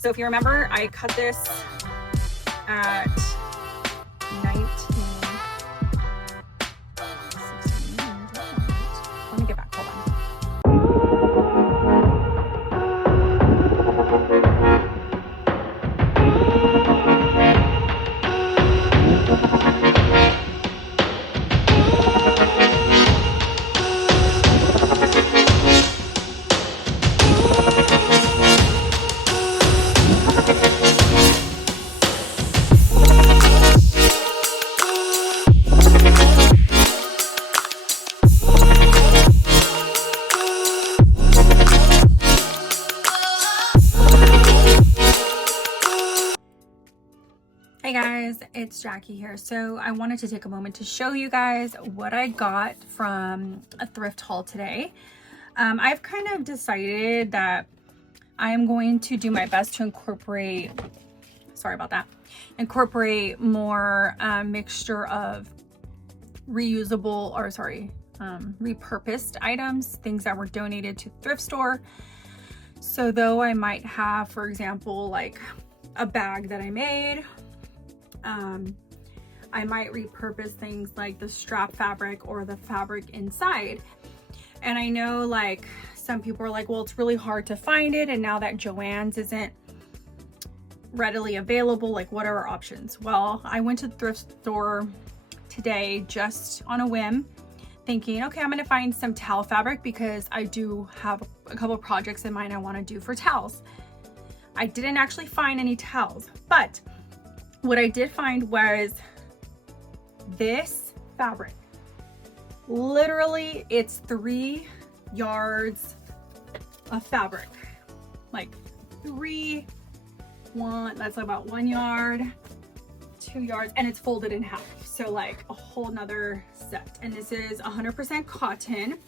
So if you remember, I cut this at 19, 16, let me get back, hold on. Hey guys, it's Jackie here. So I wanted to take a moment to show you guys what I got from a thrift haul today. I've kind of decided that I am going to do my best to incorporate, incorporate more mixture of reusable, or repurposed items, things that were donated to the thrift store. So though I might have, for example, like a bag that I made, I might repurpose things like the strap fabric or the fabric inside. And I know like some people are like, well, it's really hard to find it, and now that Joann's isn't readily available, like what are our options? Well, I went to the thrift store today just on a whim, thinking, okay, I'm gonna find some towel fabric because I do have a couple of projects in mind I want to do for towels. I didn't actually find any towels, but what I did find was this fabric. Literally, it's 3 yards of fabric. Like that's about 1 yard, 2 yards, and it's folded in half. So like a whole nother set. And this is 100% cotton.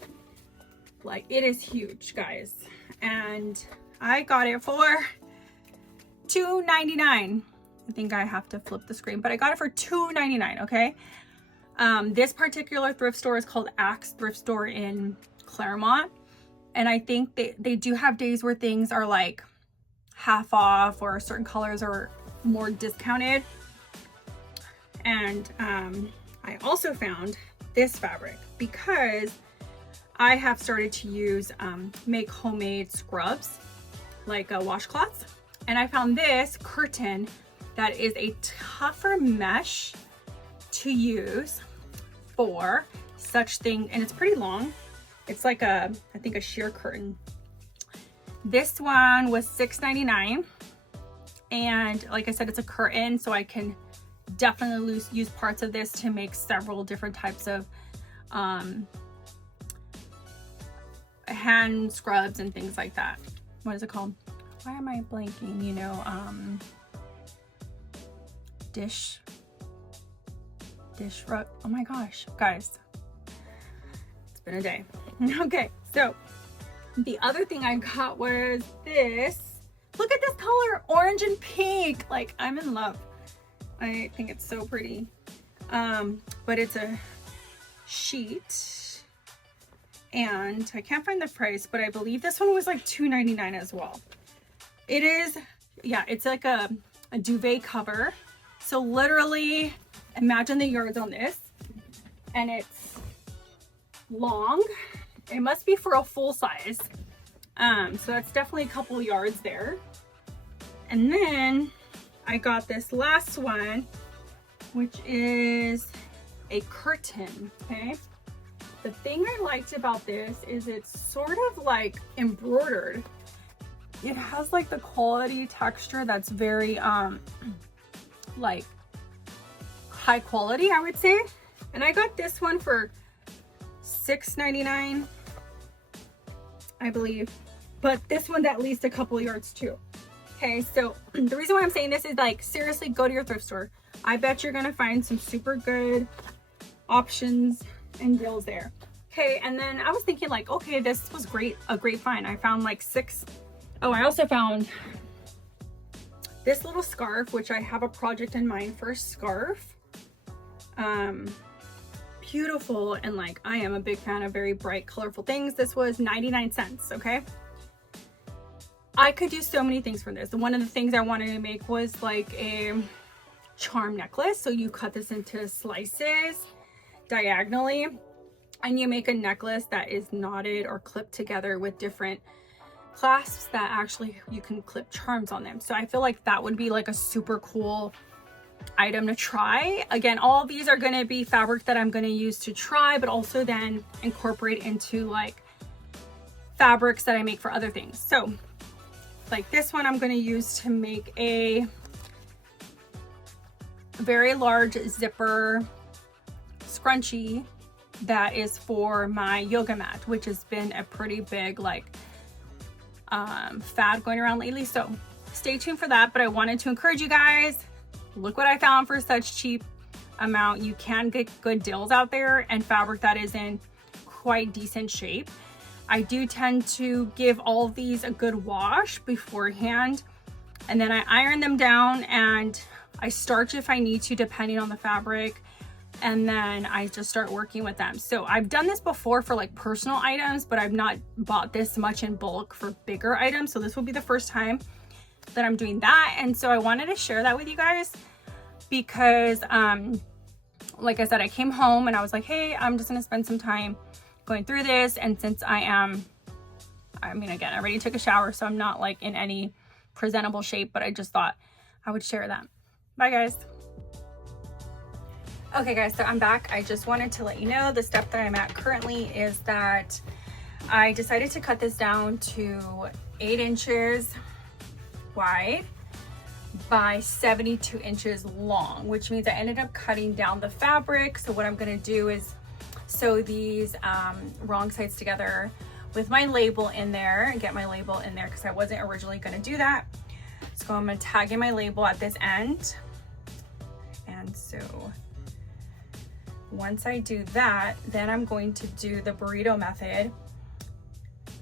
Like it is huge, guys. And I got it for $2.99. I think I have to flip the screen, but I got it for $2.99, okay? This particular thrift store is called Axe Thrift Store in Claremont. And I think they do have days where things are like half off or certain colors are more discounted. And I also found this fabric because I have started to use make homemade scrubs, like washcloths. And I found this curtain that is a tougher mesh to use for such thing, and it's pretty long. It's like I think a sheer curtain. This one was $6.99, and like I said, it's a curtain, so I can definitely use parts of this to make several different types of hand scrubs and things like that. What is it called? Why am I blanking? You know, dish rug. Oh my gosh, guys, it's been a day. Okay, so the other thing I got was this. Look at this color, orange and pink. Like I'm in love. I think it's so pretty. But it's a sheet, and I can't find the price, but I believe this one was like $2.99 as well. It is, yeah, it's like a duvet cover. So literally imagine the yards on this, and it's long. It must be for a full size. So that's definitely a couple yards there. And then I got this last one, which is a curtain, okay? The thing I liked about this is it's sort of like embroidered. It has like the quality texture that's very like high quality, I would say. And I got this one for $6.99, I believe, but this one's at least a couple yards too. Okay, so the reason why I'm saying this is like, seriously, go to your thrift store. I bet you're gonna find some super good options and deals there. Okay, and then I was thinking like, okay, this was a great find. I found like 6. Oh, I also found this little scarf, which I have a project in mind for a scarf. Beautiful, and like I am a big fan of very bright, colorful things. This was 99 cents, okay? I could do so many things from this. One of the things I wanted to make was like a charm necklace. So you cut this into slices diagonally and you make a necklace that is knotted or clipped together with different clasps that actually you can clip charms on them. So I feel like that would be like a super cool item to try. Again, all these are going to be fabric that I'm going to use to try, but also then incorporate into like fabrics that I make for other things. So like this one I'm going to use to make a very large zipper scrunchie that is for my yoga mat, which has been a pretty big like fad going around lately. So stay tuned for that. But I wanted to encourage you guys, look what I found for such cheap amount. You can get good deals out there and fabric that is in quite decent shape. I do tend to give all of these a good wash beforehand, and then I iron them down and I starch if I need to, depending on the fabric, and then I just start working with them. So I've done this before for like personal items, but I've not bought this much in bulk for bigger items. So this will be the first time that I'm doing that. And so I wanted to share that with you guys because like I said, I came home and I was like, hey, I'm just gonna spend some time going through this. And since I mean, again, I already took a shower, so I'm not like in any presentable shape, but I just thought I would share that. Bye guys. Okay guys, so I'm back. I just wanted to let you know the step that I'm at currently is that I decided to cut this down to 8 inches wide by 72 inches long, which means I ended up cutting down the fabric. So what I'm gonna do is sew these wrong sides together with my label in there and get my label in there because I wasn't originally gonna do that. So I'm gonna tag in my label at this end. And so once I do that, then I'm going to do the burrito method.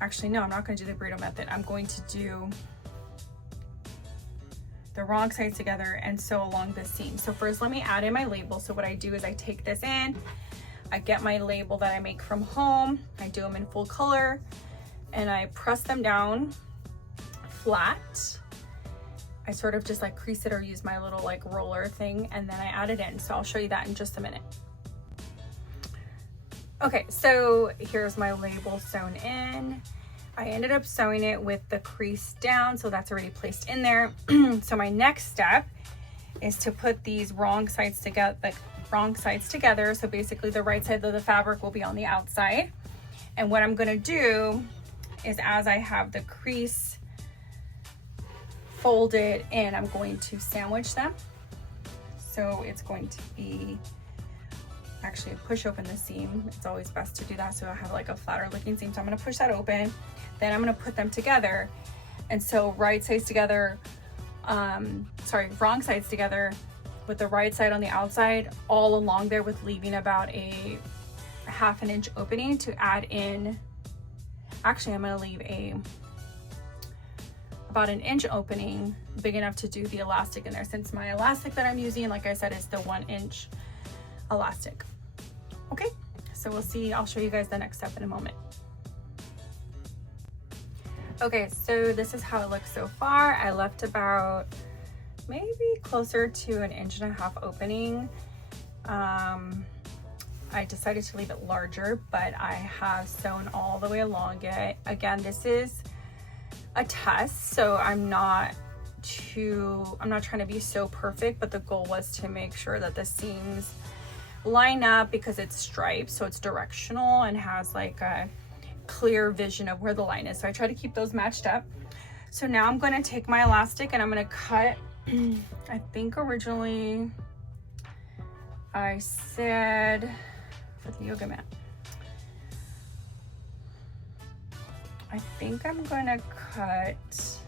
Actually, no, I'm not gonna do the burrito method. I'm going to do the wrong sides together and sew along the seam. So first let me add in my label. So what I do is I take this in, I get my label that I make from home, I do them in full color, and I press them down flat. I sort of just like crease it or use my little like roller thing, and then I add it in. So I'll show you that in just a minute. Okay, so here's my label sewn in. I ended up sewing it with the crease down, so that's already placed in there. So my next step is to put these wrong sides together. So basically the right side of the fabric will be on the outside. And what I'm gonna do is, as I have the crease folded in, I'm going to sandwich them. So it's going to be actually push open the seam. It's always best to do that so I have like a flatter looking seam. So I'm gonna push that open, then I'm gonna put them together. And so right sides together, wrong sides together with the right side on the outside all along there, with leaving about a 1/2 inch opening to add in. Actually, I'm gonna leave about 1 inch opening, big enough to do the elastic in there, since my elastic that I'm using, like I said, is the 1 inch elastic. Okay, so we'll see. I'll show you guys the next step in a moment. Okay, so this is how it looks so far. I left about maybe closer to 1.5 inch opening. I decided to leave it larger, but I have sewn all the way along it. Again, this is a test, so I'm not trying to be so perfect, but the goal was to make sure that the seams line up because it's striped, so it's directional and has like a clear vision of where the line is. So I try to keep those matched up. So now I'm going to take my elastic and I'm going to cut. I think originally I said for the yoga mat, I think I'm going to cut,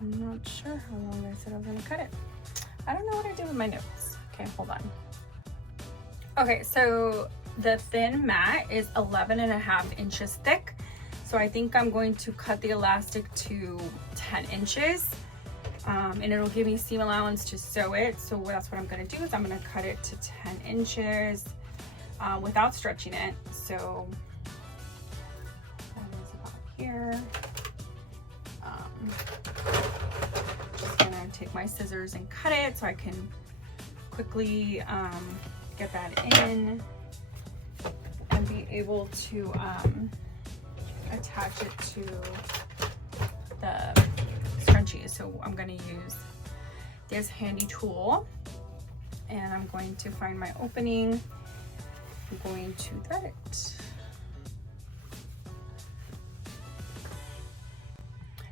I'm not sure how long I said I was going to cut it. I don't know what I did with my notes. Okay, hold on. Okay, so the thin mat is 11.5 inches thick. So I think I'm going to cut the elastic to 10 inches. And it'll give me seam allowance to sew it. So that's what I'm gonna do, is I'm gonna cut it to 10 inches without stretching it. So here. Just gonna take my scissors and cut it so I can quickly get that in and be able to attach it to the scrunchie. So I'm going to use this handy tool, and I'm going to find my opening. I'm going to thread it.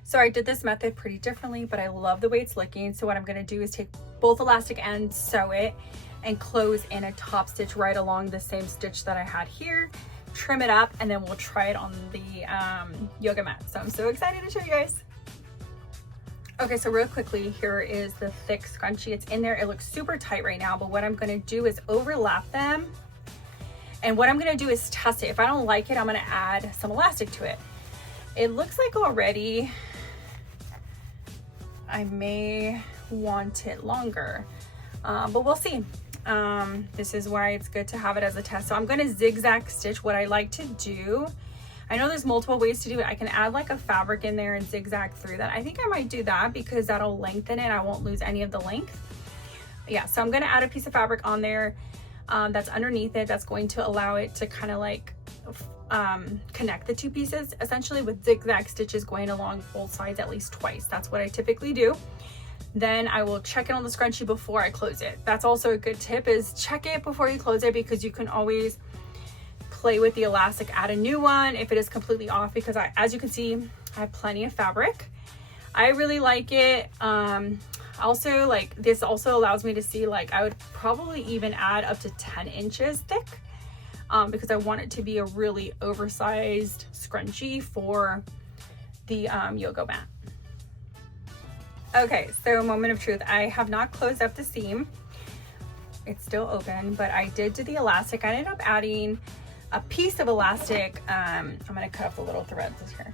So I did this method pretty differently, but I love the way it's looking. So what I'm going to do is take both elastic ends, sew it, and close in a top stitch right along the same stitch that I had here, trim it up, and then we'll try it on the yoga mat. So I'm so excited to show you guys. Okay, so real quickly, here is the thick scrunchie. It's in there. It looks super tight right now, but what I'm going to do is overlap them. And what I'm going to do is test it. If I don't like it, I'm going to add some elastic to it. It looks like already I may want it longer, but we'll see. This is why it's good to have it as a test. So I'm going to zigzag stitch. What I like to do, I know there's multiple ways to do it. I can add like a fabric in there and zigzag through that. I think I might do that because that'll lengthen it. I won't lose any of the length. Yeah, so I'm going to add a piece of fabric on there that's underneath it. That's going to allow it to kind of like connect the two pieces, essentially, with zigzag stitches going along both sides at least twice. That's what I typically do. Then I will check it on the scrunchie before I close it. That's also a good tip, is check it before you close it, because you can always play with the elastic, add a new one if it is completely off, because as you can see, I have plenty of fabric. I really like it. Also, like, this also allows me to see, like, I would probably even add up to 10 inches thick, because I want it to be a really oversized scrunchie for the yoga mat. Okay, so moment of truth. I have not closed up the seam. It's still open, but I did do the elastic. I ended up adding a piece of elastic. I'm gonna cut off the little threads here.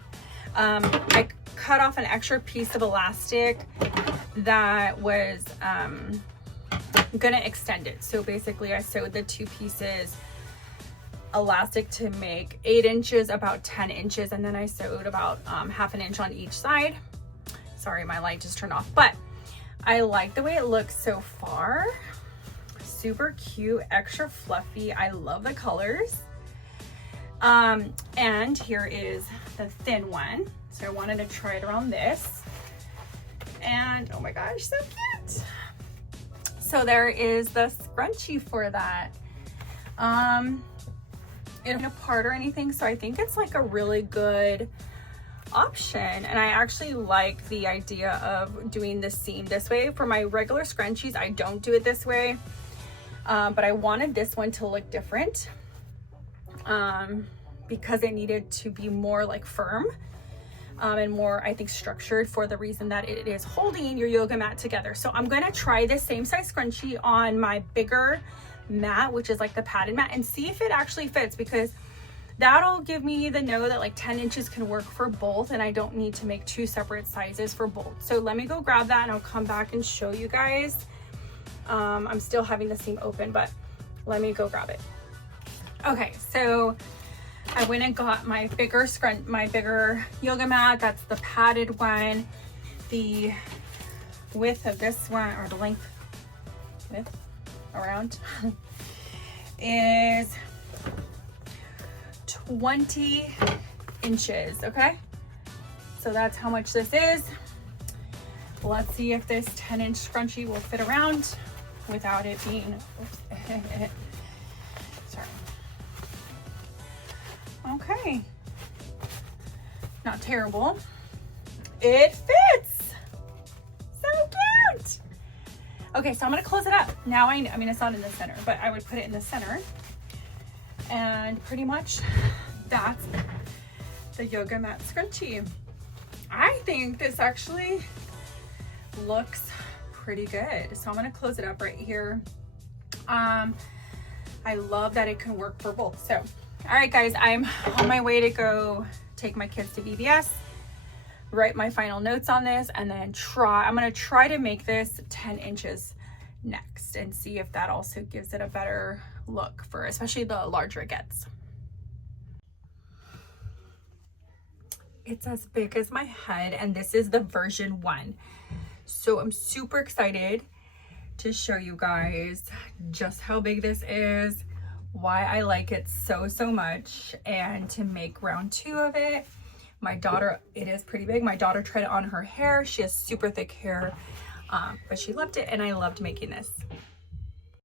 I cut off an extra piece of elastic that was gonna extend it. So basically I sewed the two pieces elastic to make 8 inches, about 10 inches, and then I sewed about half an inch on each side. Sorry, my light just turned off, but I like the way it looks so far. Super cute, extra fluffy. I love the colors. And here is the thin one. So I wanted to try it around this. And oh my gosh, so cute. So there is the scrunchie for that. It isn't apart or anything, so I think it's like a really good option. And I actually like the idea of doing the seam this way. For my regular scrunchies, I don't do it this way, but I wanted this one to look different because it needed to be more like firm and more, I think, structured, for the reason that it is holding your yoga mat together. So I'm gonna try this same size scrunchie on my bigger mat, which is like the padded mat, and see if it actually fits, because that'll give me the know that like 10 inches can work for both, and I don't need to make 2 separate sizes for both. So let me go grab that and I'll come back and show you guys. I'm still having the seam open, but let me go grab it. Okay, so I went and got my bigger yoga mat. That's the padded one. The width of this one, or the length, width around, is 20 inches. Okay, so that's how much this is. Let's see if this 10-inch scrunchie will fit around without it being, sorry. Okay, not terrible. It fits. So cute. Okay, so I'm gonna close it up. Now I mean, it's not in the center, but I would put it in the center. And pretty much that's the yoga mat scrunchie. I think this actually looks pretty good. So I'm gonna close it up right here. I love that it can work for both. So, all right guys, I'm on my way to go take my kids to VBS, write my final notes on this, and then I'm gonna try to make this 10 inches next and see if that also gives it a better look, for especially the larger it gets. It's as big as my head, and this is the version 1. So I'm super excited to show you guys just how big this is, why I like it so much, and to make round 2 of it. My daughter, it is pretty big. My daughter tried it on her hair. She has super thick hair, but she loved it, and I loved making this.